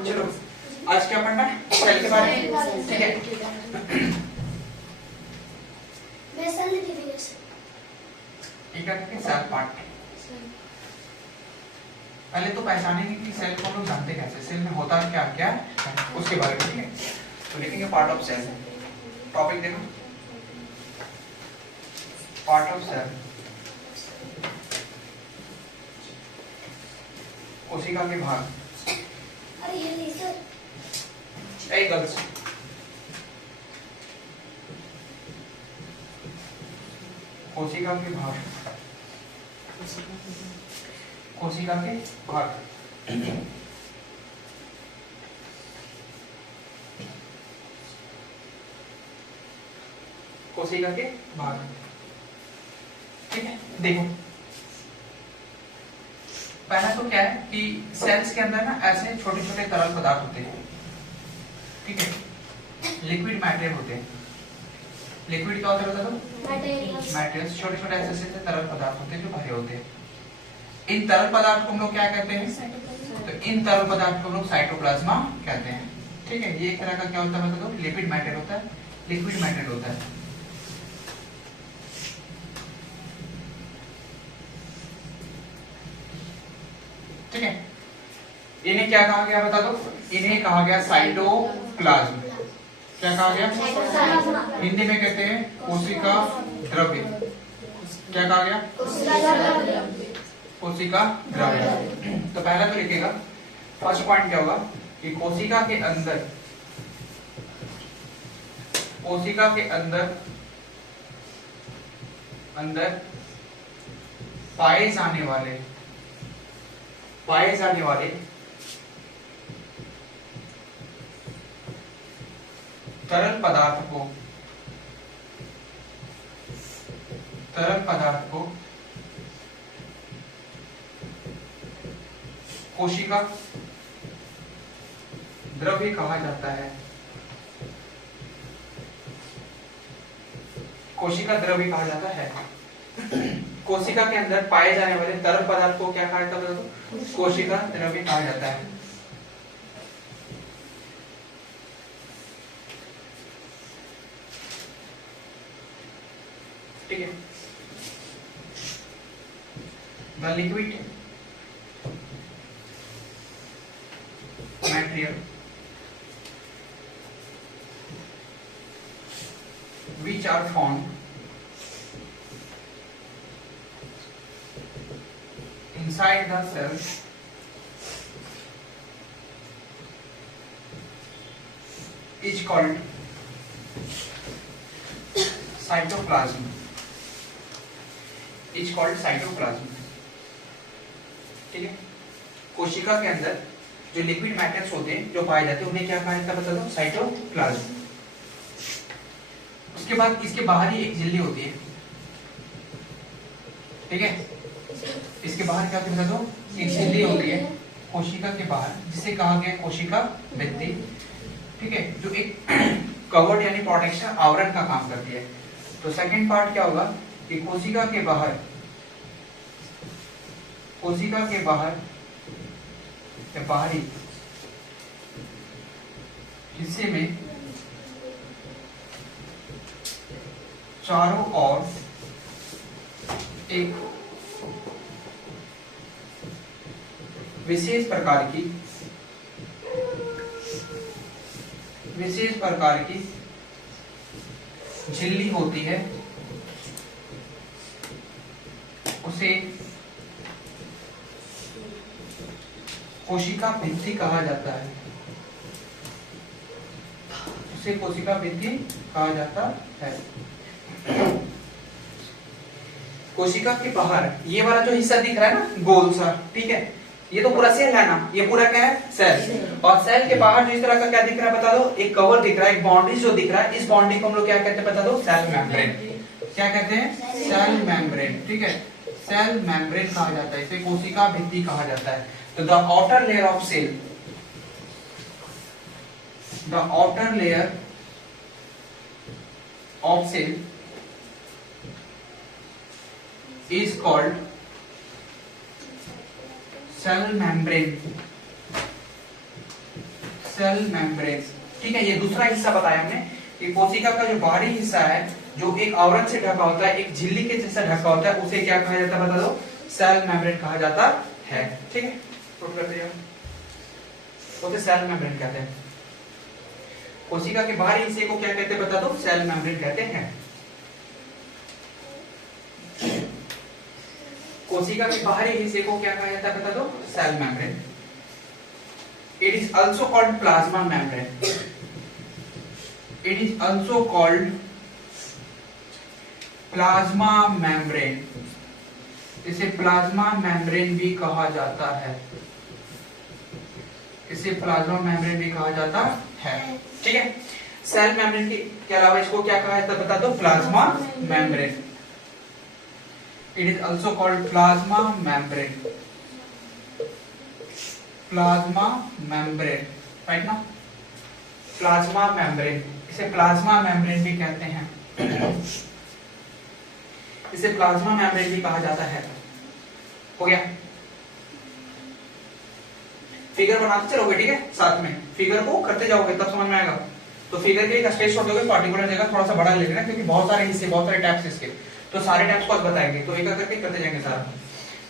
चलो आज क्या पढ़ना है? सेल के बारे में, ठीक है। सेल पार्ट पहले तो पहचानेंगे कि सेल को हम लोग जानते कैसे, सेल में होता क्या क्या है उसके बारे में, ठीक है। तो लिखेंगे पार्ट ऑफ सेल। टॉपिक देखो, पार्ट ऑफ सेल। कोशिका के भाग। गर्ल्स कोशिका के भाग, कोशिका के भाग। कोशिका के भाग, ठीक है। देखो पहला तो क्या है कि सेल्स के अंदर ना ऐसे छोटे छोटे तरल पदार्थ होते हैं, ठीक है। लिक्विड मटेरियल होते हैं। लिक्विड क्या होता है बता दो? मटेरियल्स। छोटे छोटे ऐसे तरल पदार्थ होते हैं जो भरे होते हैं। इन तरल पदार्थ को हम लोग क्या कहते हैं? तो इन तरल पदार्थ को हम लोग साइटोप्लाज्मा कहते हैं, ठीक है। ये एक तरह का क्या होता है बता दो? लिपिड मटेरियल होता है, लिक्विड मटेरियल होता है। ठीक है। इन्हें क्या कहा गया बता दो? इन्हें कहा गया साइटोप्लाज्म। क्या कहा गया? हिंदी में कहते हैं कोशिका द्रव्य। क्या कहा गया? कोशिका द्रव्य। तो पहला तो लिखेगा, फर्स्ट पॉइंट क्या होगा कि कोशिका के अंदर, कोशिका के अंदर अंदर पाए जाने वाले तरल पदार्थ को कोशिका द्रव्य कहा जाता है। कोशिका द्रव्य कहा जाता है। कोशिका के अंदर पाए जाने वाले तरल पदार्थ को क्या कहा जाता है? कोशिका द्रव्य कहा जाता है। ठीक है। The liquid material which are found inside the cells is called cytoplasm. Is called cytoplasm. ठीक है। कोशिका के अंदर जो लिक्विड मैटर्स होते हैं जो पाए जाते हैं उन्हें क्या कहा जाता है बता दो? साइटोप्लाज्म। उसके बाद इसके बाहर ही एक झिल्ली होती है, ठीक है। इसके बाहर क्या होता है बता दो? एक झिल्ली होती है कोशिका के बाहर, जिसे कहा गया कोशिका भित्ति, ठीक है, जो एक कवर्ड यानी प्रोटेक्शन आवरण का काम करती है। तो सेकंड पार्ट क्या होगा कि कोशिका के बाहर या बाहरी हिस्से में चारों ओर एक विशेष प्रकार की झिल्ली होती है, उसे कोशिका भित्ति कहा जाता है। उसे कोशिका भित्ति कहा जाता है। कोशिका के बाहर ये वाला जो हिस्सा दिख रहा है ना गोल सा, ठीक है, ये तो पूरा सेल है ना, ये पूरा क्या है सेल। और सेल के बाहर जो इस तरह का क्या दिख रहा है बता दो, एक कवर दिख रहा है, एक बाउंड्री जो दिख रहा है, इस बाउंड्री को हम लोग क्या कहते हैं बता दो, सेल मेम्ब्रेन। क्या कहते हैं, सेल मेम्ब्रेन। ठीक है, सेल मेम्ब्रेन कहा जाता है, इसे कोशिका भित्ति कहा जाता है। तो the outer layer of cell, the outer layer of cell is called cell membrane, cell membrane। ठीक है, ये दूसरा हिस्सा बताया हमने कि कोशिका का जो बाहरी हिस्सा है, जो एक आवरण से ढका होता है, एक झिल्ली के जैसा ढका होता है, उसे क्या कहा जाता है बता दो, सेल मेम्ब्रेन कहा जाता है। ठीक है, नोट कर लीजिए, उसे सेल मेम्ब्रेन कहते हैं। कोशिका के बाहरी हिस्से को क्या कहते हैं बता दो, सेल मेम्ब्रेन कहते हैं। कोशिका के बाहरी हिस्से को क्या कहा जाता है बता दो, cell membrane. It is also called plasma membrane, it is also called plasma membrane, इसे प्लाज्मा मेम्ब्रेन भी कहा जाता है, इसे प्लाज्मा मेम्ब्रेन भी कहा जाता है। ठीक है, सेल मेम्ब्रेन के अलावा इसको क्या कहा जाता है बता दो, plasma membrane. It is also called plasma membrane, plasma membrane, right ना, plasma membrane, इसे plasma membrane भी कहते हैं, इसे plasma membrane भी कहा जाता है। हो गया, फिगर बनाते चलोगे, ठीक है, साथ में फिगर को करते जाओगे तब समझ में आएगा। तो फिगर के एक स्पेस छोड़ दोगे, पार्टिकुलर जगह थोड़ा सा बड़ा ले लेना, क्योंकि बहुत सारे हिस्से, बहुत सारे टाइप्स इसके, तो सारे टाइप्स को आज बताएंगे, तो एक एक करके करते जाएंगे सारा।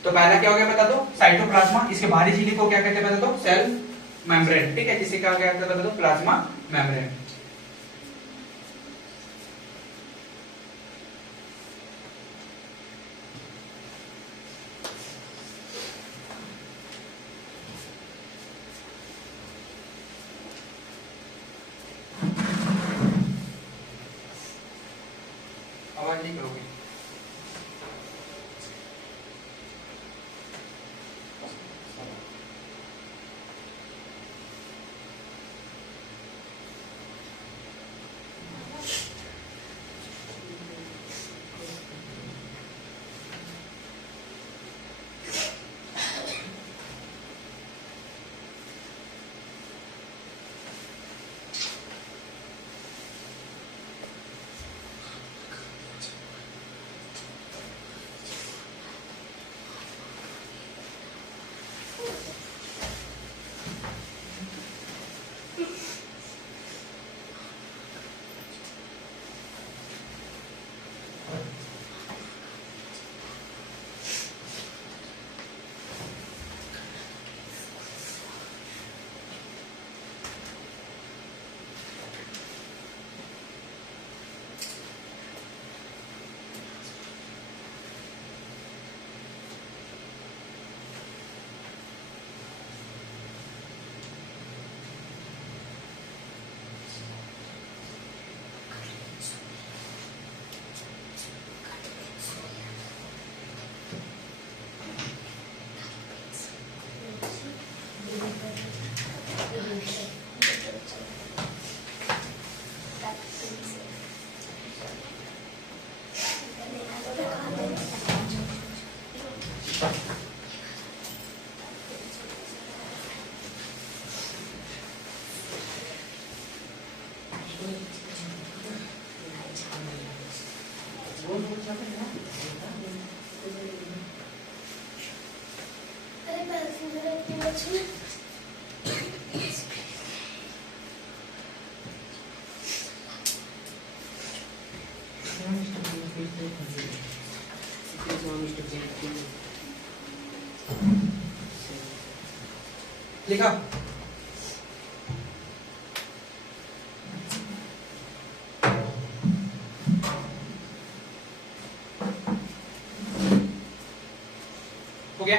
तो पहला क्या हो गया बता दो, साइटोप्लाज्मा, इसके बाहरी झिल्ली को क्या कहते हैं बता दो, सेल मेम्ब्रेन। ठीक है, जिसे क्या कहते हैं बता दो, प्लाज्मा मेम्ब्रेन। आवाज नहीं करोगे, लिखा हो गया।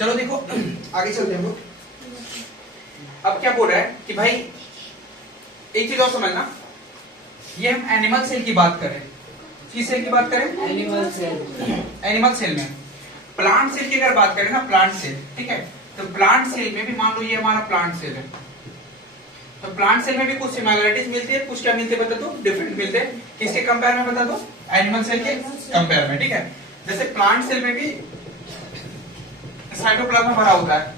चलो देखो आगे चलते हैं हम लोग। अब क्या बोल रहा है कि भाई एक चीज और समझना, ये हम एनिमल सेल की बात करें। किस सेल की बात करें? Animal cell. एनिमल सेल में प्लांट सेल की अगर बात करें ना, प्लांट सेल, ठीक है, तो प्लांट सेल में भी मान लो ये हमारा प्लांट सेल है, तो प्लांट सेल में भी कुछ सिमिलरिटीज मिलती है, कुछ क्या मिलते हैं बता दो, डिफरेंट मिलते हैं। किसके कंपेयर में बता दो? एनिमल सेल के कंपेयर में, ठीक है। जैसे प्लांट सेल में भी साइटोप्लाज्म भरा होता है।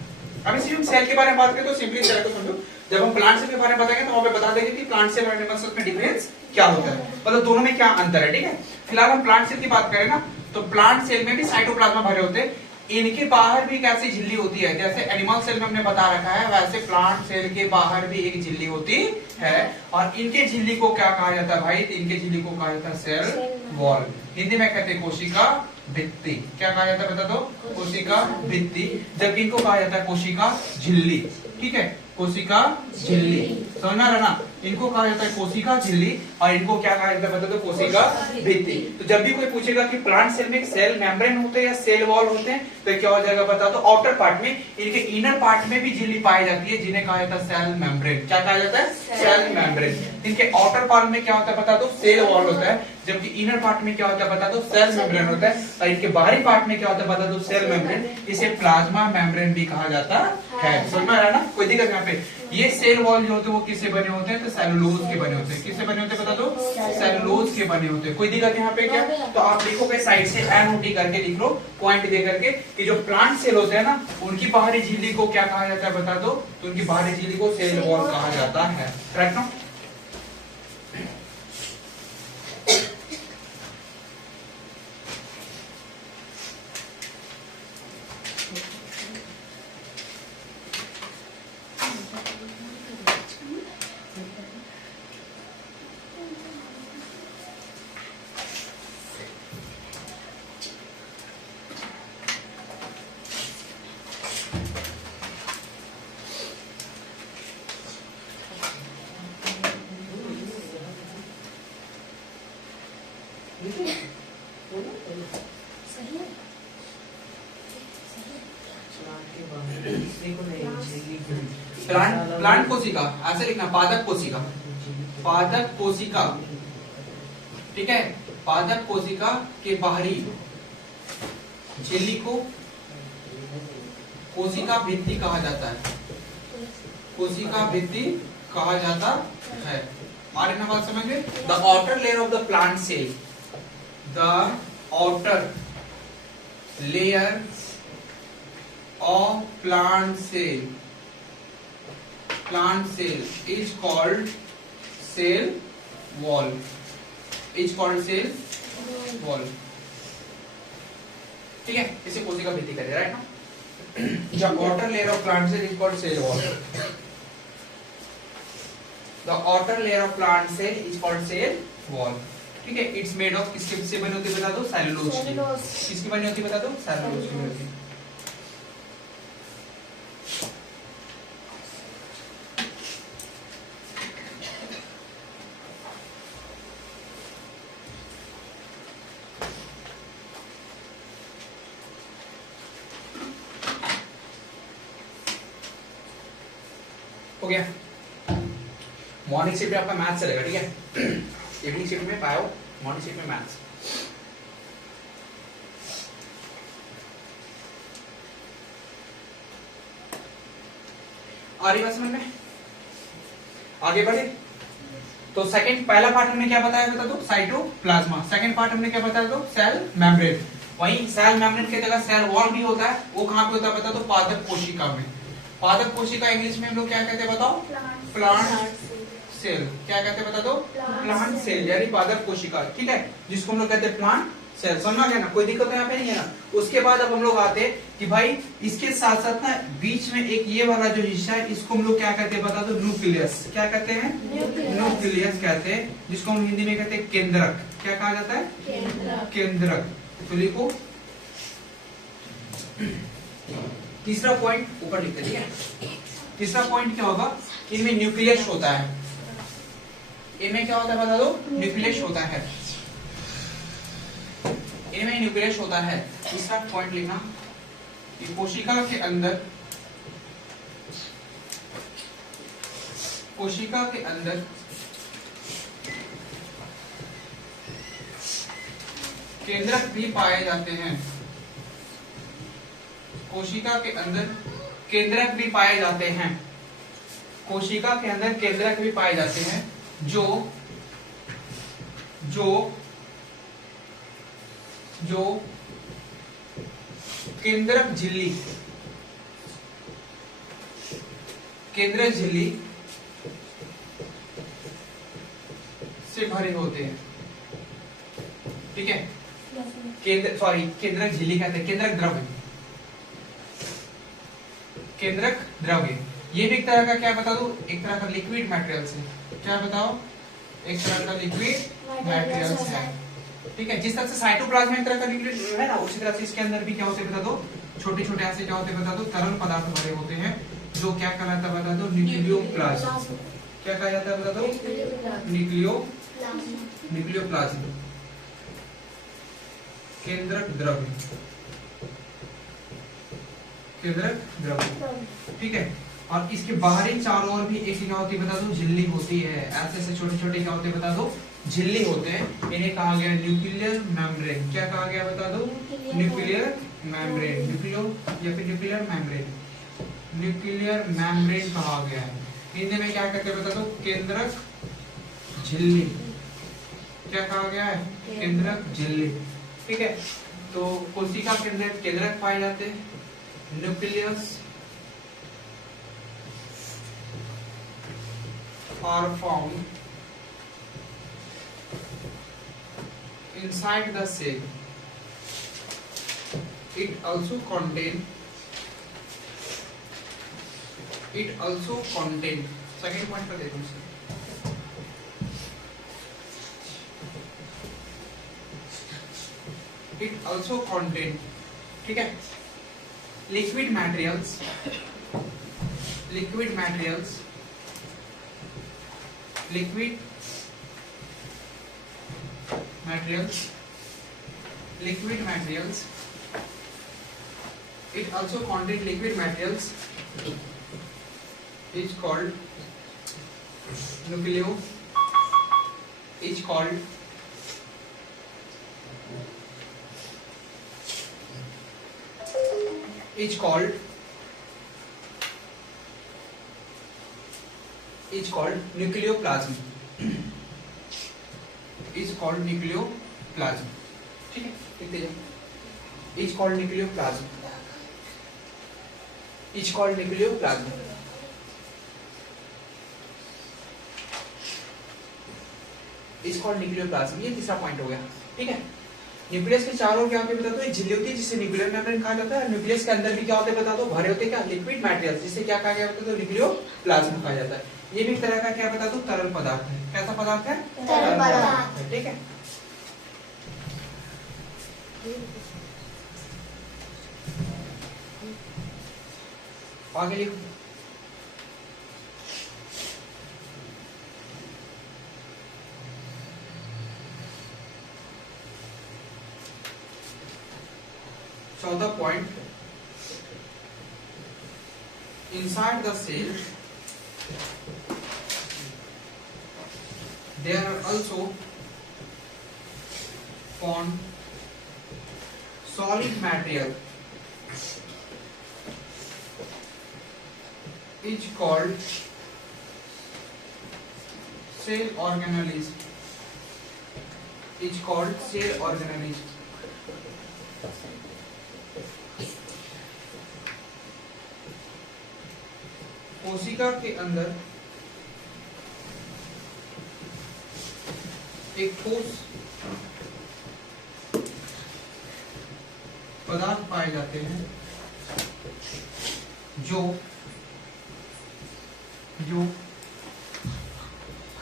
अब इसी हम सेल के बारे में बात करें तो सिंपली सेल को समझो, जब हम प्लांट सेल के बारे में बताएंगे तो वहां पे बता देंगे कि प्लांट सेल और एनिमल सेल में डिफरेंस क्या होता है, मतलब दोनों में क्या अंतर है, ठीक है। फिलहाल हम प्लांट सेल की बात करें ना, तो प्लांट सेल में भी साइटोप्लाज्म भरे होते हैं, इनके बाहर भी एक ऐसी झिल्ली होती है, जैसे एनिमल सेल में हमने बता रखा है वैसे प्लांट सेल के बाहर भी एक झिल्ली होती है, और इनके झिल्ली को क्या कहा जाता है भाई? इनके झिल्ली को कहा जाता है सेल वॉल। हिंदी में कहते हैं कोशिका भित्ति। क्या कहा जाता है बता दो? कोशिका भित्ति। जबकि इनको कहा जाता है कोशिका झिल्ली, ठीक है, कोशिका झिल्ली। समझना रहना, इनको कहा जाता है कोशिका झिल्ली और इनको क्या कहा जाता है बता दो? कोशिका भित्ति। तो जब भी कोई पूछेगा कि प्लांट सेल में एक सेल मेम्ब्रेन होते हैं या सेल वॉल होते हैं, तो क्या हो जाएगा बता दो? आउटर पार्ट में, इनके इनर पार्ट में भी झिल्ली पाई जाती है, जिन्हें कहा जाता है सेल मेम्ब्रेन। क्या कहा जाता है? Cell membrane. इनके आउटर पार्ट में क्या होता है बता दो? सेल वॉल होता है, जबकि इनर पार्ट में क्या होता है बता दो? सेल मेम्ब्रेन होता है। और इनके बाहरी पार्ट में क्या होता है बता दो? Cell membrane. इसे प्लाज्मा मेम्ब्रेन भी कहा जाता है। समझ में आ रहा है ना? कोई दिक्कत यहाँ पे? ये सेल वॉल जो होते हैं वो किससे बने होते हैं? तो सेलुलोज के बने होते हैं। किससे बने होते हैं बता दो? सेलुलोज के बने होते हैं। कोई दिक्कत यहाँ पे क्या? तो आप लिखोगे साइड से एनओटी करके लिख लो, पॉइंट दे करके, कि जो प्लांट सेल होते हैं ना, उनकी बाहरी झिल्ली को क्या कहा जाता है बता दो? तो उनकी बाहरी झिल्ली को सेल वॉल कहा जाता है। राइट ना? प्लांट कोशिका ऐसे लिखना, पादप कोशिका, पादप कोशिका, ठीक है, पादप कोशिका के बाहरी झिल्ली को कोशिका भित्ति कहा जाता है। कोशिका भित्ति कहा जाता है। हमारे ना बात समझ में? The outer layer of the plant cell, the outer layer of plant cell is called cell wall, is called cell wall, ठीक है। इसे कोशिका भित्ति कहते हैं, राइट ना? The outer layer of plant cell is called cell wall. The outer layer of plant cell is called cell wall, ठीक है। It's made of, किससे बनी होती है बता दो? सेलुलोज की। किसकी बनी होती है बता दो? सेलुलोज की बनी होती है। हो गया? मॉर्निंग शिफ्ट में आपका मैथ्स चलेगा, ठीक है। इवनिंग शिफ्ट में बायो, मॉर्निंग शिफ्ट में मैथ्स। आ रही बात समझ में? आगे बढ़े तो सेकंड, पहला पार्ट हमने क्या बताया बता दो? साइटोप्लाज्मा। सेकंड पार्ट हमने क्या बताया दो? Cell membrane. वहीं सेल मेम्ब्रेन की जगह सेल वॉल भी होता है, वो कहां पे होता है बता दो? पादप कोशिका में। पादप कोशिका इंग्लिश में हम लोग क्या कहते हैं बताओ? Plant cell. क्या कहते हैं बता दो? प्लांट सेल, यानी पादप कोशिका, ठीक है, जिसको हम लोग कहते हैं प्लांट सेल। समझना क्या ना? कोई दिक्कत यहाँ पे नहीं है ना? उसके बाद अब हम लोग आते हैं कि भाई इसके साथ साथ ना बीच में एक ये वाला जो हिस्सा है, इसको हम लोग क्या कहते हैं बता दो? न्यूक्लियस। क्या कहते हैं? न्यूक्लियस कहते हैं, जिसको हम हिंदी में कहते हैं केंद्रक। क्या कहा जाता है? केंद्रक। तो लिखो तीसरा पॉइंट ऊपर लिखते, ठीक है। तीसरा पॉइंट क्या होगा? इनमें न्यूक्लियस होता है। इनमें क्या होता है बता दो? न्यूक्लियस होता है। इनमें न्यूक्लियस होता है। तीसरा पॉइंट लिखना, कि कोशिका के अंदर केंद्रक भी पाए जाते हैं। कोशिका के अंदर केंद्रक भी पाए जाते हैं। कोशिका के अंदर केंद्रक भी पाए जाते हैं जो केंद्रक झिल्ली से भरे होते हैं। ठीक है, केंद्रक झिल्ली कहते हैं केंद्रक द्रव्य। ये भी एक तरह का, क्या बता दो, एक तरह का लिक्विड मटेरियल्स है। क्या बताओ? एक तरह का लिक्विड मटेरियल्स है। ठीक है, जिस तरह से साइटोप्लाज्म एक तरह का लिक्विड है ना, उसी तरह से इसके अंदर भी क्या होते हैं बता दो, छोटे छोटे ऐसे क्या होते हैं बता दो, तरल पदार्थ भरे होते हैं, जो क्या कहलाता है बता दो, न्यूक्लियोप्लाज्म। क्या कहा जाता है बता दो? न्यूक्लियोप्लाज्म। केंद्रक द्रव्य। ठीक है, और इसके बाहरी चारों ओर भी एक क्या होती है बता दो, झिल्ली होती है। ऐसे ऐसे छोटे छोटे क्या होते हैं बता दो, झिल्ली होते हैं। इन्हें कहा गया न्यूक्लियर मेम्ब्रेन। क्या कहा गया बता दो? Nuclear membrane. न्यूक्लियर मेम्ब्रेन कहा गया है। हिंदी में क्या कहते हैं बता दो? केंद्रक झिल्ली। क्या कहा गया है? केंद्रक झिल्ली। ठीक है, तो कोशिका के अंदर केंद्रक पाए जाते हैं, nucleus are found inside the cell. It also contain second point पर देखो it also contain, ठीक है, liquid materials it also contain liquid materials is called nucleoplasm। is called nucleoplasm। ठीक है, लिखते जाओ। is called nucleoplasm। ये तीसरा पॉइंट हो गया। ठीक है, न्यूक्लियस के चारों क्या होते हैं बता दो, एक झिल्ली होती है जिसे न्यूक्लियर मेम्ब्रेन कहा जाता है। न्यूक्लियस के अंदर भी क्या होते हैं बता दो, भरे होते हैं क्या, लिक्विड मटेरियल्स, जिसे क्या कहा गया बता दो, न्यूक्लियोप्लाज्म कहा जाता है। ये भी एक तरह का क्या बता दो, तरल पदार्थ है। कैसा पदार्थ है? तरल पदार्थ है। ठीक है, आगे लिखो। चौथा point, inside the cell there are also found solid material is called cell organelles। कोशिका के अंदर एक ठोस पदार्थ पाए जाते हैं जो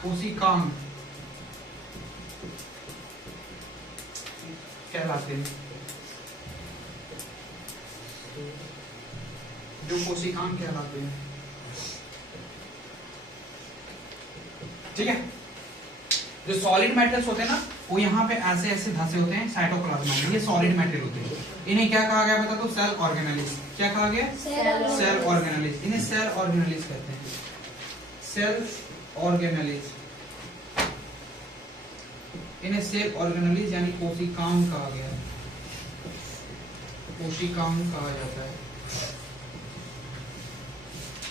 कोशिकांग कहलाते हैं। ठीक है, जो सॉलिड मेटल्स होते हैं ना, वो यहाँ पे ऐसे ऐसे धसे होते हैं साइटोप्लाज्म में, ये सॉलिड मटेरियल होते हैं। इन्हें क्या कहा गया बता दो? Cell organelles. क्या कहा गया? Cell organelles. इन्हें सेल ऑर्गेनेलिस कहते हैं, सेल ऑर्गेनेलिस। इन्हें सेल ऑर्गेनेलिस यानी कोशिकांग कहा गया है, कोशिकांग कहा जाता है।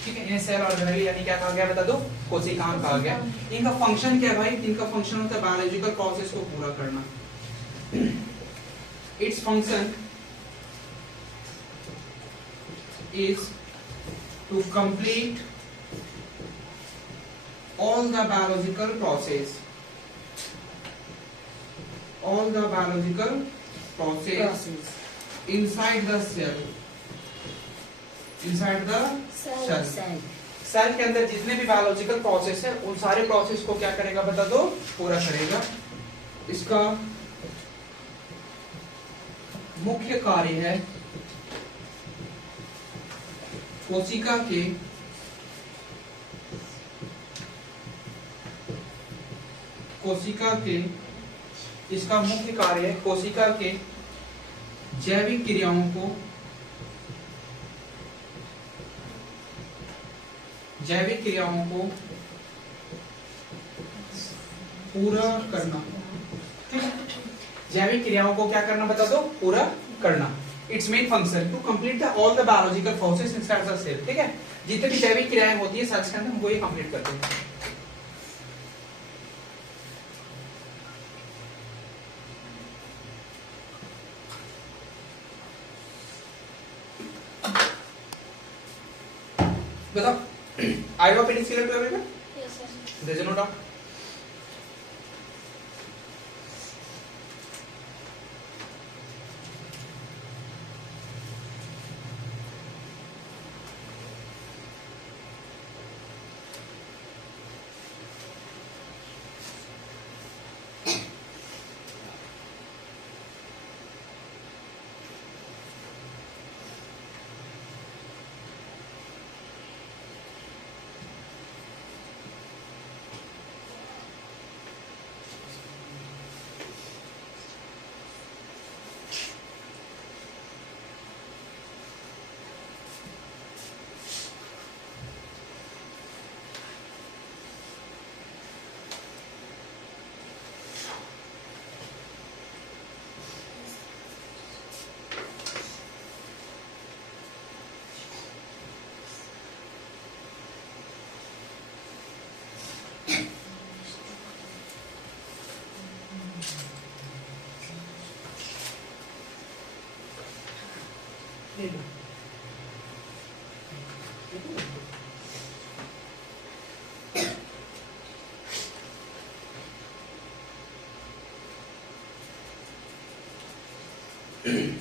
ठीक है, इन्हें सेल ऑर्गेनेल यानी क्या कहा गया बता दो? कोशिकांग कहा गया। इनका फंक्शन क्या है भाई? इनका फंक्शन होता है बायोलॉजिकल प्रोसेस को पूरा करना। It's function is to complete all the biological process inside the cell, सेल के अंदर जितने भी बायोलॉजिकल प्रोसेस है उन सारे प्रोसेस को क्या करेगा बता दो? पूरा करेगा। इसका मुख्य कार्य है कोशिका के इसका मुख्य कार्य है कोशिका के जैविक क्रियाओं को पूरा करना। जैविक क्रियाओं को क्या करना बता दो? पूरा करना। It's main function to complete all the biological process inside the cell. ठीक है, जितनी भी जैविक क्रियाएं होती है सेल्स के अंदर हमको ये कंप्लीट करते हैं। बताओ, I drop penicillin to everyone? Yes sir. There is no doubt.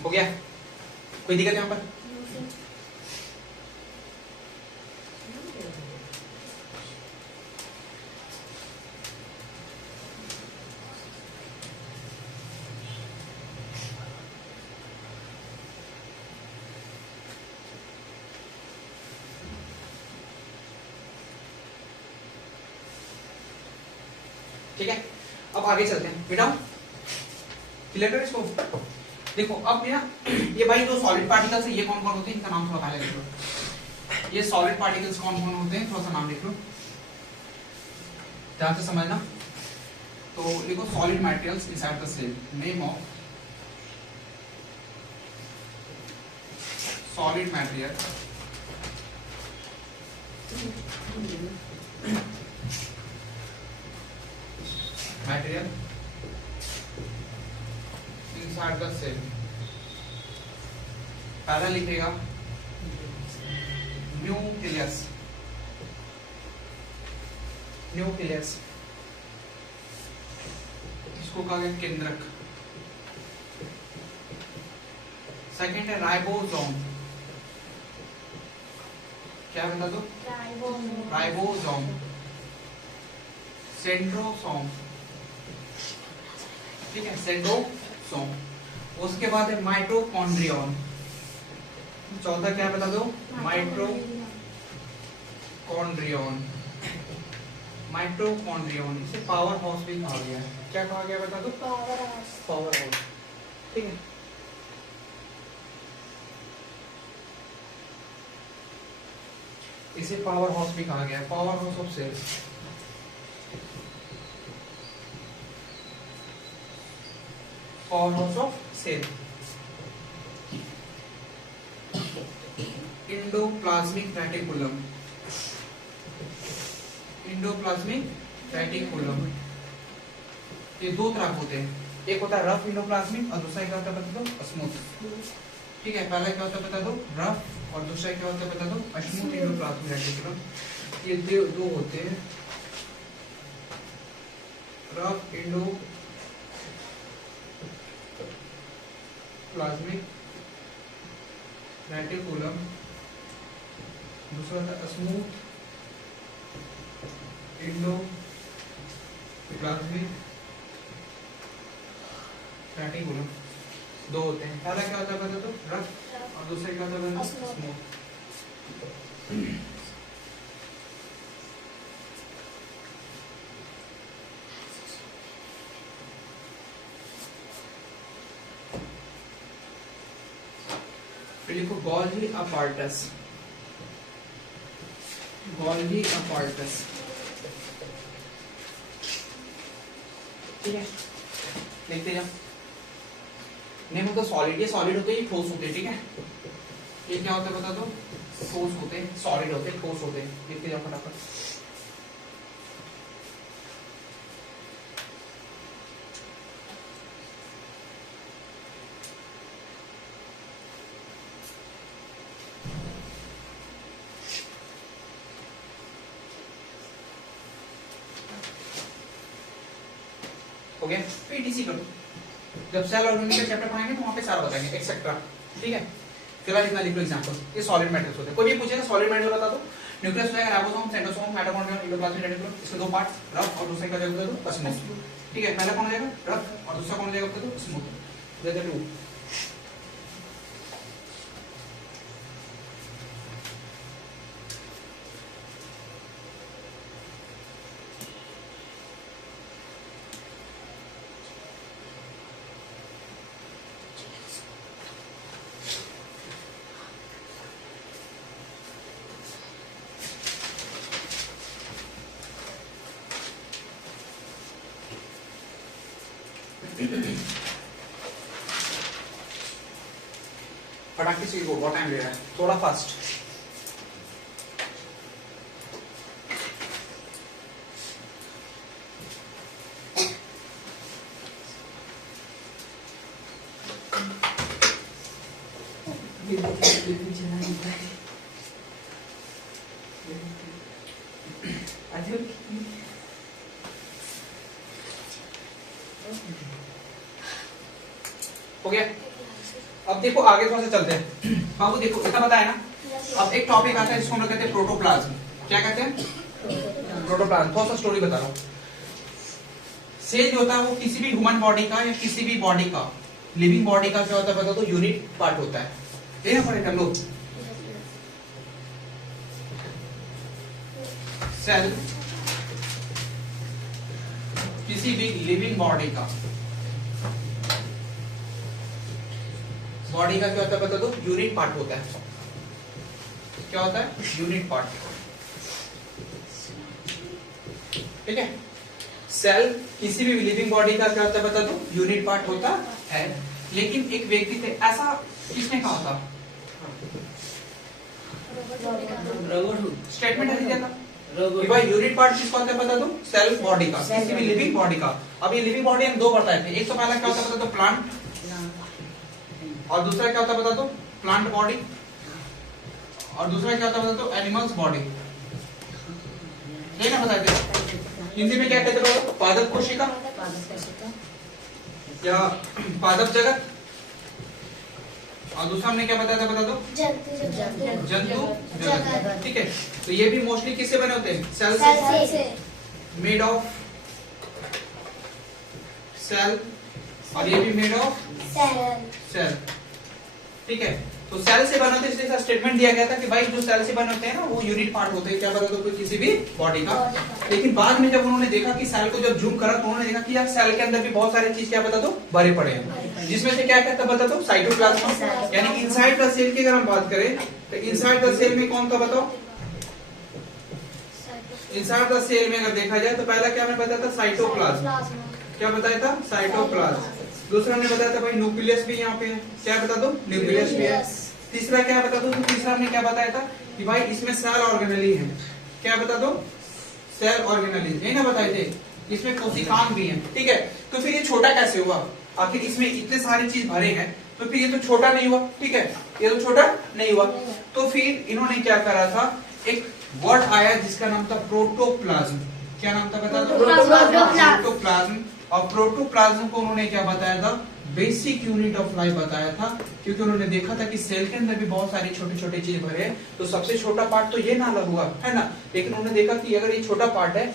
हो गया? कोई दिक्कत यहाँ पर? ठीक है, अब आगे चलते हैं बेटा। क्लियर करें इसको? देखो अब ये भाई जो सॉलिड पार्टिकल्स है ये कौन कौन होते हैं, इनका नाम थोड़ा पहले लिख लो। ये सॉलिड पार्टिकल्स कौन कौन होते हैं, थोड़ा सा नाम लिख लो, ध्यान से समझना। तो लिखो solid materials inside the cell. Name of solid material inside the cell। पहला लिखेगा न्यूक्लियस, न्यूक्लियस इसको कहा गया केंद्रक। सेकंड है राइबोसोम। क्या बता दो? राइबोसोम। सेंट्रोसोम, ठीक है, सेंट्रोसोम। उसके बाद है माइटोकॉन्ड्रियन। चौथा क्या बता दो? माइटोकॉन्ड्रियन। माइटोकॉन्ड्रियन इसे पावर हाउस भी कहा गया है। क्या कहा गया बता दो? Power house. पावर हाउस, ठीक है। इसे पावर हाउस भी कहा गया है, power house of cells. Power house of cell. Endoplasmic reticulum, endoplasmic reticulum, ये दो तरह होते हैं, एक होता है रफ इंडोप्लाज्मिक और दूसरा क्या होता है बता दो? स्मूथ। ठीक है, पहला क्या होता है बता दो? रफ, और दूसरा क्या होता है बता दो? Smooth endoplasmic reticulum. ये दो होते हैं, रफ इंडोप्लाज्मिक, रेटिकुलम, दूसरा था स्मूथ इंडोप्लाज्मिक रेटिकुलम। दो होते हैं, पहला क्या होता है बता दो? रफ, और दूसरा क्या होता है बता दो? स्मूथ। लिखो गोल्गी अपार्टस, गोल्गी अपार्टस, ठीक है, लिखते जाओ। नेम होता सॉलिड, ये सॉलिड होते हैं, ये ठोस होते हैं, ठीक है। ये क्या होता है बता दो? ठोस होते हैं, सॉलिड होते हैं, ठोस होते हैं, लिखते जाओ फटाफट। हो गया, पीटीसी करो। जब सेल ऑर्गेनिक का चैप्टर पढ़ाएंगे तो वहां पे सारा बताएंगे एक्सेट्रा, ठीक है। फिलहाल इतना लिख लो एग्जांपल। ये सॉलिड मैट्रिक्स होते हैं, कोई भी पूछेगा सॉलिड मैट्रिक्स बता दो। न्यूक्लियस रहेगा, ribosome, centrosome, mitochondria, endoplasmic reticulum, इसके दो पार्ट्स, रफ और दूसरे का जो बता दो? स्मूथ, ठीक है। पहला कौन हो जाएगा? रफ, और दूसरा कौन हो जाएगा बता दो? स्मूथ। जैसे टू फटाके से वो बहुत टाइम ले रहा है, थोड़ा फास्ट। हो गया। अब देखो आगे थोड़ा सा चलते हैं। बाबू देखो इतना बताया ना, अब एक टॉपिक आता है जिसको हम लोग कहते हैं प्रोटोप्लाज्म। क्या कहते हैं? प्रोटोप्लाज्म। थोड़ा सा स्टोरी बता रहा हूँ। सेल जो होता है वो किसी भी ह्यूमन बॉडी का या किसी भी बॉडी का, लिविंग बॉडी का क्या होता है बता दो? यूनिट पार्ट होता है। ये ना पढ़े लोग, सेल किसी भी लिविंग बॉडी का क्या होता है बता दो? यूनिट पार्ट होता है। क्या होता है? यूनिट पार्ट, ठीक है। सेल किसी भी लिविंग बॉडी का क्या होता है बता दो? यूनिट पार्ट होता है। लेकिन एक व्यक्ति थे, ऐसा किसने कहा था? स्टेटमेंट है दिया था कि भाई यूनिट पार्ट किसका होता है बता दो? सेल बॉडी का, किसी भी लिविंग बॉडी का। अब ये लिविंग बॉडी हम दो बताए थे, एक तो पहला क्या होता है बता दो? प्लांट, और दूसरा क्या होता है बता दो? प्लांट बॉडी, और दूसरा क्या होता है बता दो? Animals body. ये ना बताए थे। हिंदी में क्या कहते हैं? पादप कोशिका या पादप जगत, और दूसरा हमने क्या बताया था बता दो? जंतु जगत, ठीक है। तो ये भी मोस्टली किससे बने होते हैं? सेल से, मेड ऑफ सेल, और ये भी मेड ऑफ सेल, ठीक है। तो सेल से बने होते हैं, इसलिए स्टेटमेंट दिया गया था कि भाई जो सेल से बने होते हैं ना वो यूनिट पार्ट होते हैं, क्या बता दो, किसी भी बॉडी का। लेकिन बाद में जब उन्होंने देखा कि सेल को जब जूम करा तो उन्होंने देखा कि यार सेल के अंदर भी बहुत सारी चीज क्या बता दो भरे पड़े हैं, जिसमें से क्या कहता बता दो, साइटोप्लाज्म। यानी इनसाइड द सेल की अगर हम बात करें तो इनसाइड द सेल में कौन था बताओ, इनसाइड द सेल में अगर देखा जाए तो पहला क्या हमने बताया था, साइटोप्लाज्म। क्या बताया था, साइटोप्लाज्म। दूसरा हमने बताया था भाई न्यूक्लियस भी यहाँ पे है, क्या बता दो, न्यूक्लियस भी है। तीसरा क्या बता दो, तो तीसरा हमने क्या बताया था कि भाई इसमें सेल ऑर्गेनेली है, क्या बता दो, सेल ऑर्गेनेली, यही ना बताए थे, इसमें कोशिकांग भी है, ठीक है। तो फिर ये छोटा कैसे हुआ, आखिर इसमें इतने सारी चीज भरे हैं तो फिर ये तो छोटा नहीं हुआ, ठीक है, ये तो छोटा नहीं हुआ। तो फिर इन्होंने क्या करा था, एक वर्ड आया जिसका नाम था प्रोटोप्लाज्म। क्या नाम था बता दो, प्रोटोप्लाज्म। और प्रोटोप्लाज्म को उन्होंने क्या बताया था, बेसिक यूनिट ऑफ लाइफ बताया था, क्योंकि उन्होंने देखा था कि सेल के अंदर भी बहुत सारी छोटे छोटे चीज भरे हैं, तो सबसे छोटा पार्ट तो ये नाला हुआ है ना। लेकिन उन्होंने देखा कि अगर ये छोटा पार्ट है,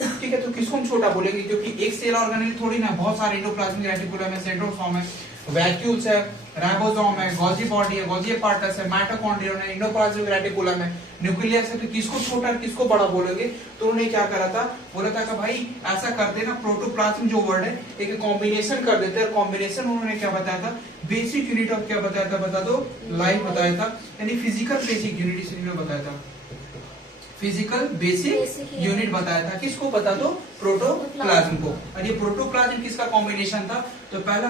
ठीक है, तो किसको हम छोटा बोलेंगे, क्योंकि एक सेल ऑर्गेनेल थोड़ी ना, बहुत सारे एंडोप्लाज्मिक रेटिकुलम है, सेंट्रोसोम है, वैक्यूल्स है, राइबोसोम है, गोल्गी बॉडी है, गोल्गी अपार्टस है, माइटोकॉन्ड्रिया है, एंडोप्लाज्मिक रेटिकुलम है, न्यूक्लियस है, तो किसको छोटा और किसको बड़ा बोलोगे। तो उन्होंने क्या करा था, बोला था कि भाई ऐसा करते ना, प्रोटोप्लाज्म जो वर्ड है एक कॉम्बिनेशन कर देते हैं। कॉम्बिनेशन उन्होंने क्या बताया था, बेसिक यूनिट ऑफ क्या बताया था बता दो, लाइफ बताया था, यानी फिजिकल बेसिक यूनिट इसने बताया था, फिजिकल बेसिक यूनिट बताया था, किसको बता दो, प्रोटोप्लाज्म को। और ये प्रोटोप्लाज्म किसका कॉम्बिनेशन था, तो पहला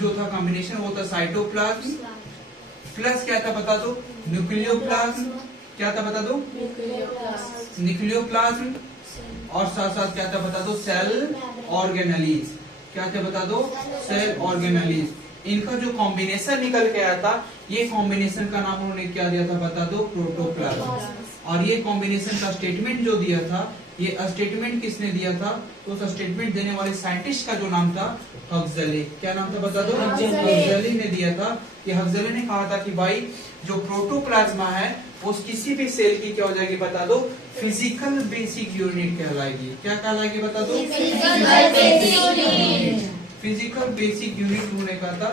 जो था कॉम्बिनेशन वो था साइटोप्लाज्म प्लस क्या था बता दो, न्यूक्लियोप्लाज्म। क्या था बता दो, न्यूक्लियोप्लाज्म, और साथ साथ क्या था बता दो, सेल ऑर्गेनेलीज। क्या था बता दो, सेल ऑर्गेनेलीज। इनका जो कॉम्बिनेशन निकल के आया था, ये कॉम्बिनेशन का नाम उन्होंने क्या दिया था बता दो, प्रोटोप्लाज्म। और ये कॉम्बिनेशन का स्टेटमेंट जो दिया था, ये स्टेटमेंट किसने दिया था, तो उस स्टेटमेंट देने वाले साइंटिस्ट का जो नाम था, हक्सले। क्या नाम था बता दो, हक्सले ने दिया था। कि हक्सले ने कहा था कि भाई जो प्रोटोप्लाज्मा है उस किसी भी सेल की क्या हो जाएगी बता दो, फिजिकल बेसिक यूनिट कहलाएगी। क्या कहलाएगी बता दो, फिजिकल बेसिक यूनिट उन्होंने कहा था।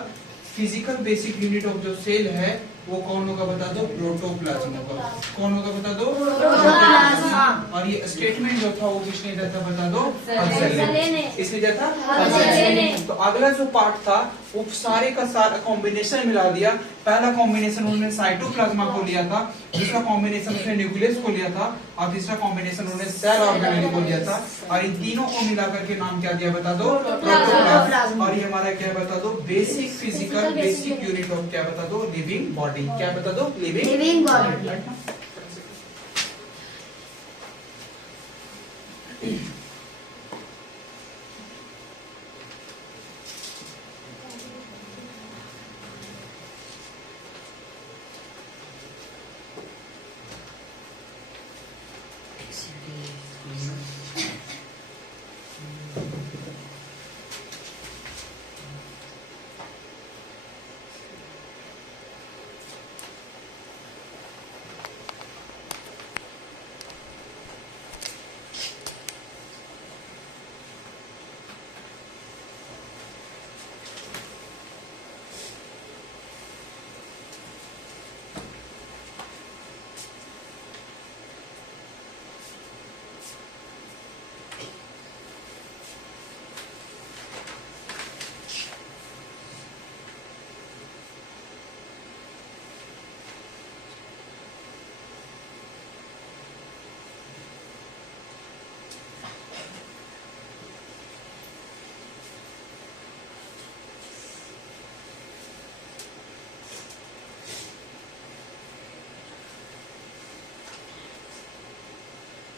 फिजिकल बेसिक यूनिट ऑफ जो सेल है वो कौन होगा बता दो, प्रोटोप्लाज्म होगा। कौन होगा बता दो, प्रोटोप्लाज्म। और ये स्टेटमेंट जो था वो किसने दिया था बता दो, हक्सले ने। किसने दिया था, हक्सले ने। तो अगला जो पार्ट था वो सारे का सारा कॉम्बिनेशन मिला दिया। पहला कॉम्बिनेशन उन्होंने साइटोप्लाज्मा को लिया था, दूसरा कॉम्बिनेशन उसने न्यूक्लियस को लिया था, और तीसरा कॉम्बिनेशन उन्होंने सेल ऑर्गेनेल को लिया था। और इन तीनों को मिलाकर के नाम क्या दिया बता दो, प्रोटोप्लाज्म। और ये हमारा क्या बता दो, basic physical basic unit of क्या बता दो, लिविंग बॉडी। क्या बता दो, लिविंग बॉडी।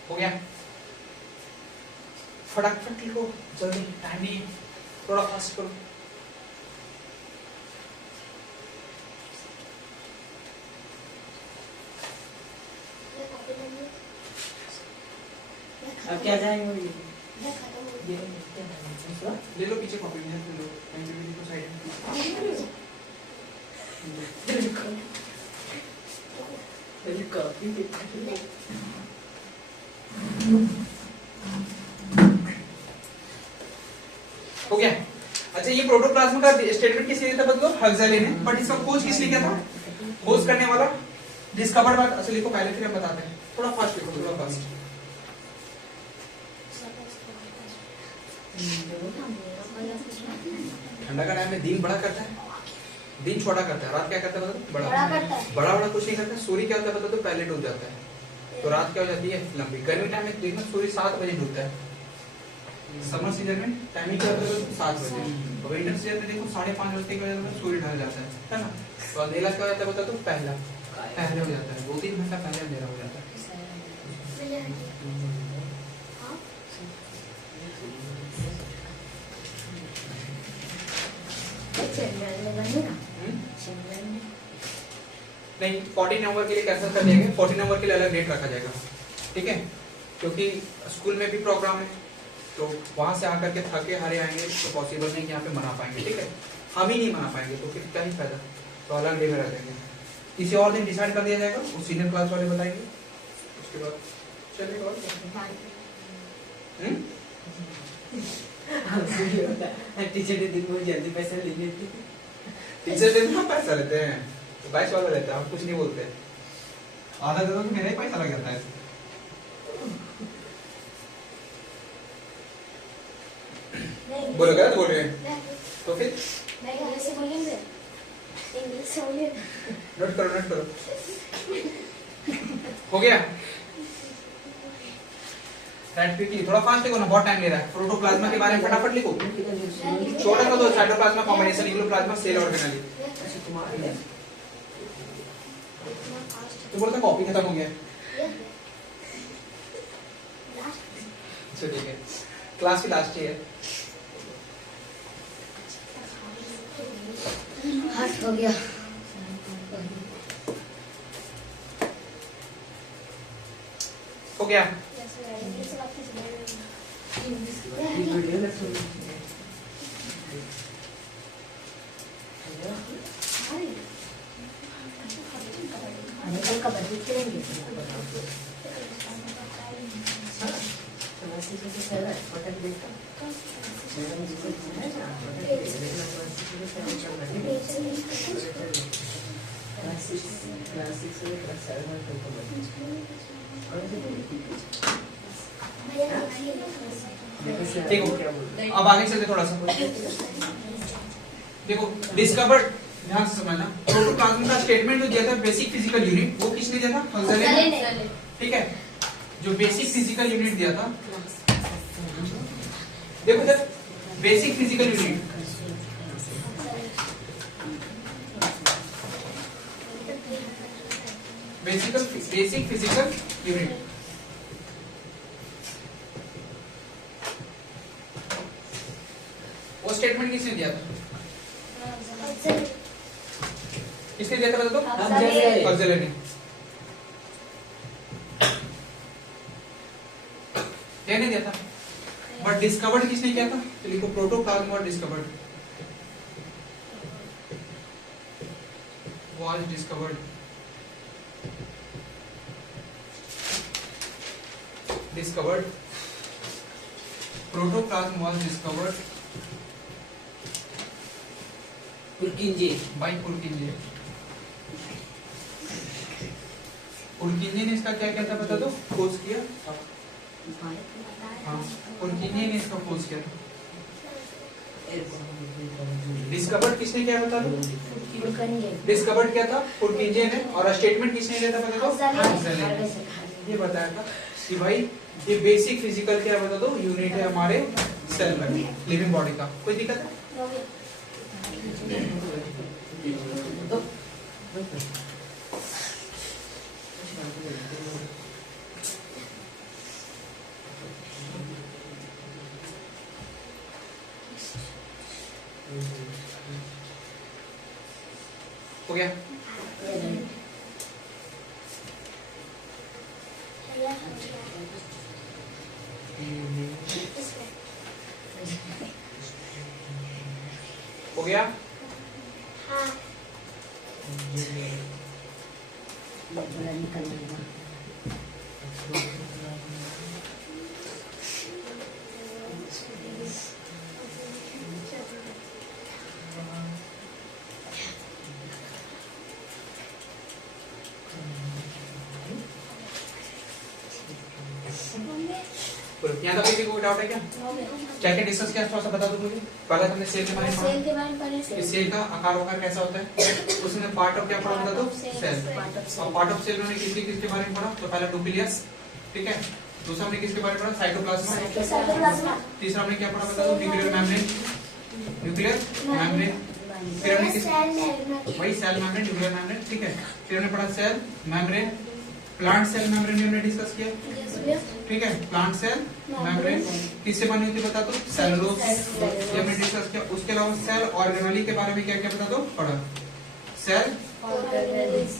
हो गया, फटाफट लिखो, जल्दी, टाइम नहीं है, थोड़ा फास्ट करो। अब क्या जाएंगे, ले लो पीछे कॉपी, ले लो, साइड में। हो गया। अच्छा, ये प्रोटोप्लाज्म का स्टेटमेंट किसने दिया था बदलो, हक्सले ने। बट इसका खोज किसने किया था, खोज करने वाला, डिस्कवर्ड वाला ऐसे लिखो पहले, फिर हम बताते हैं। थोड़ा फास्ट लिखो, थोड़ा फास्ट। ठंडा का टाइम में दिन बड़ा करता है, दिन छोटा करता है, रात क्या करता है बता दो? बड़ा करता है। बड़ा बड़ा कुछ नहीं करता। सूर्य क्या होता है बता दो? पहले डूब जाता है, तो रात क्या हो जाती है? लंबी। गर्मी टाइम में देखना सूर्य 7 बजे डूबता है। समर सीजन में टाइमिंग क्या होता है? 7 बजे। और विंटर सीजन में देखो 5:30 बजे के सूर्य ढल जाता है ना। तो अंधेरा क्या हो जाता है बता दो? पहले हो जाता है, 2-3 घंटा पहले अंधेरा हो जाता है। नहीं, 14 नवंबर के लिए कैंसिल कर दिया गया। 14 नवंबर के लिए अलग डेट रखा जाएगा, ठीक है? क्योंकि स्कूल में भी प्रोग्राम है, तो वहां से आकर के थके हारे आएंगे तो पॉसिबल नहीं कि यहाँ पे मना पाएंगे, ठीक है? हम ही नहीं मना पाएंगे तो फिर क्या ही फायदा। तो अलग डे में रख देंगे, किसी और दिन डिसाइड कर दिया जाएगा, वो सीनियर क्लास वाले बताएंगे। उसके बाद चलेगा। टीचर के दिन में जल्दी पैसा ले लेते। टीचर दिन में पैसा लेते हैं, तो 22 वाला रहता है, हम कुछ नहीं बोलते। आधा दे दो तो मेरा ही पैसा लग जाता है। बोलो गलत बोल रहे हैं तो फिर नोट करो। हो गया? राइट क्विकली, थोड़ा फास्ट लिखो ना, बहुत टाइम ले रहा है। प्रोटोप्लाज्मा के बारे में फटाफट लिखो। छोटा कर दो, साइटोप्लाज्मा कॉम्बिनेशन, इग्लोप्लाज्मा सेल ऑर्गेनेली। तो बोलता कॉपी खत्म हो गया। ठीक है, क्लास की लास्ट ही है। हो गया। हो गया? कल कबड्डी खेलेंगे। देखो अब आगे चलते थोड़ा सा। देखो डिस्कवर्ड, ध्यान से समझना। प्रोटोप्लाज्म का स्टेटमेंट जो दिया था बेसिक फिजिकल यूनिट, वो किसने दिया था? फंक्शनल ने, ठीक है? जो बेसिक फिजिकल यूनिट दिया था, देखो इधर basic physical unit, basic physical unit, वो स्टेटमेंट किसने दिया था? किसने दिया था बता दो? फजले ने। नहीं दिया था, बट डिस्कवर्ड किसने किया था? तो लिखो प्रोटोप्लाज्म और discovered, was discovered. Discovered, protoplasm was discovered Purkinje by Purkinje. Purkinje ने इसका क्या किया था बता दो? खोज किया। हाँ, पुरकिंजे ने इसका खोज किया था। डिस्कवर्ड किसने किया बता दो? डिस्कवर्ड किया था पुरकिंजे ने, और स्टेटमेंट किसने दिया था बता दो? ये बताया था कि भाई ये बेसिक फिजिकल क्या बता दो? यूनिट है हमारे सेल में, लिविंग बॉडी का। कोई दिक्कत है? हो गया? हो गया? हाँ। यहाँ तक किसी को डाउट है क्या? क्या क्या डिस्कस किया थोड़ा सा बता दो मुझे। पहले तुमने सेल के बारे में सेल के बारे में पढ़ा, पढ़े। सेल का आकार वाकार कैसा होता है, उसमें पार्ट ऑफ क्या पढ़ा बता दो, सेल। और पार्ट ऑफ सेल में किसके बारे में पढ़ा, तो पहले न्यूक्लियस, ठीक है। दूसरा हमने किसके बारे में पढ़ा, साइटोप्लाज्म। तीसरा हमने क्या पढ़ा बता दो, न्यूक्लियर मेम्ब्रेन, न्यूक्लियर मेम्ब्रेन। फिर हमने किस, वही सेल मेम्ब्रेन, न्यूक्लियर मेम्ब्रेन, ठीक है। फिर हमने पढ़ा cell membrane, plant cell membrane हमने डिस्कस किया, ठीक है। प्लांट सेल मेम्ब्रेन किससे बनी होती है बता दो, सेलुलोज, ये हमने डिस्कस किया। उसके अलावा सेल ऑर्गेनेली के बारे में क्या क्या बता दो, पढ़ा, सेल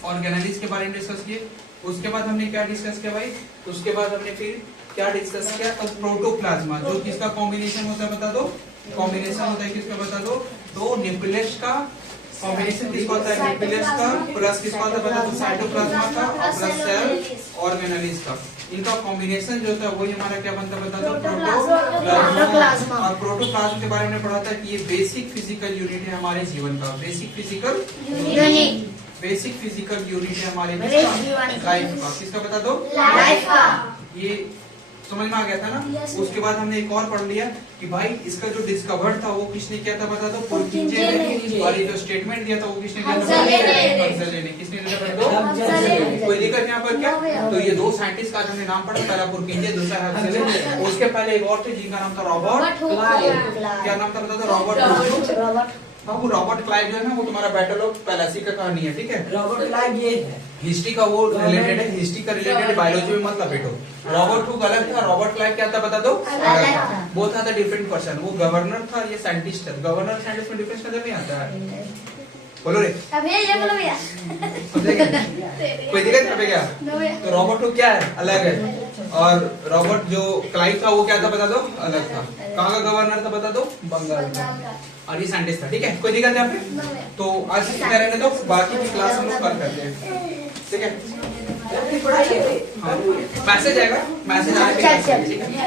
ऑर्गेनेलिस के बारे में डिस्कस किए। उसके बाद हमने क्या डिस्कस किया भाई, उसके बाद हमने फिर क्या डिस्कस किया, तो प्रोटोप्लाज्मा, जो किसका कॉम्बिनेशन होता है बता दो, कॉम्बिनेशन होता है किसका बता दो, तो न्यूक्लियस का कॉम्बिनेशन किसका होता है, न्यूक्लियस का प्लस किसका होता है बता दो, साइटोप्लाज्मा का और प्लस सेल ऑर्गेनेलिस का। इनका कॉम्बिनेशन जो होता है वही हमारा क्या बनता है बता दो, प्रोटोप्लाज्मा। और प्रोटोप्लाज्म के बारे में पढ़ा था कि ये बेसिक फिजिकल यूनिट है हमारे जीवन का, बेसिक फिजिकल यूनिट है हमारे लाइफ का, किसका बता दो, लाइफ का। ये समझ में आ गया था ना। उसके बाद हमने एक और पढ़ लिया कि भाई इसका जो डिस्कवर था वो किसने किया था बता दो, पुरकिंजे ने। और ये जो स्टेटमेंट दिया था वो किसने दिया था, हम्सले ने। किसने दिया था बता दो, कोई दिक्कत यहाँ पर क्या, तो ये दो साइंटिस्ट का हमने नाम पढ़ा, पहला पुरकिंजे, दूसरा हम्सले। उसके पहले एक और थे जिनका नाम था रॉबर्ट, क्या नाम था बता दो, रॉबर्ट। हाँ, वो रॉबर्ट क्लाइव जो है ना, वो तुम्हारा बैटल ऑफ पैलेसी का कहानी है, ठीक है। रॉबर्ट क्लाइव ये है, हिस्ट्री का वो रिलेटेड है, हिस्ट्री का रिलेटेड, बायोलॉजी में मत लपेटो। रॉबर्ट हुक अलग था, रॉबर्ट क्लाइव क्या था बता दो, अलग था। वो था डिफरेंट पर्सन, वो गवर्नर था, ये साइंटिस्ट है। गवर्नर साइंटिस्ट में डिफरेंस नजर नहीं आता है, बोलो रे, ये बोलो भैया। कोई दिक्कत नहीं क्या, तो रॉबर्ट हुक क्या है, अलग है। और रॉबर्ट जो क्लाइव था वो क्या था बता दो, अलग था। कहाँ का गवर्नर था बता दो, बंगाल का। और ये साइंटिस्ट था, ठीक है। कोई दिक्कत यहाँ पे, तो आज की रहने दो, बाकी की क्लास हम लोग कल करते हैं, ठीक है। पढ़ाई है। हाँ, मैसेज आएगा, मैसेज आने के बाद, ठीक है।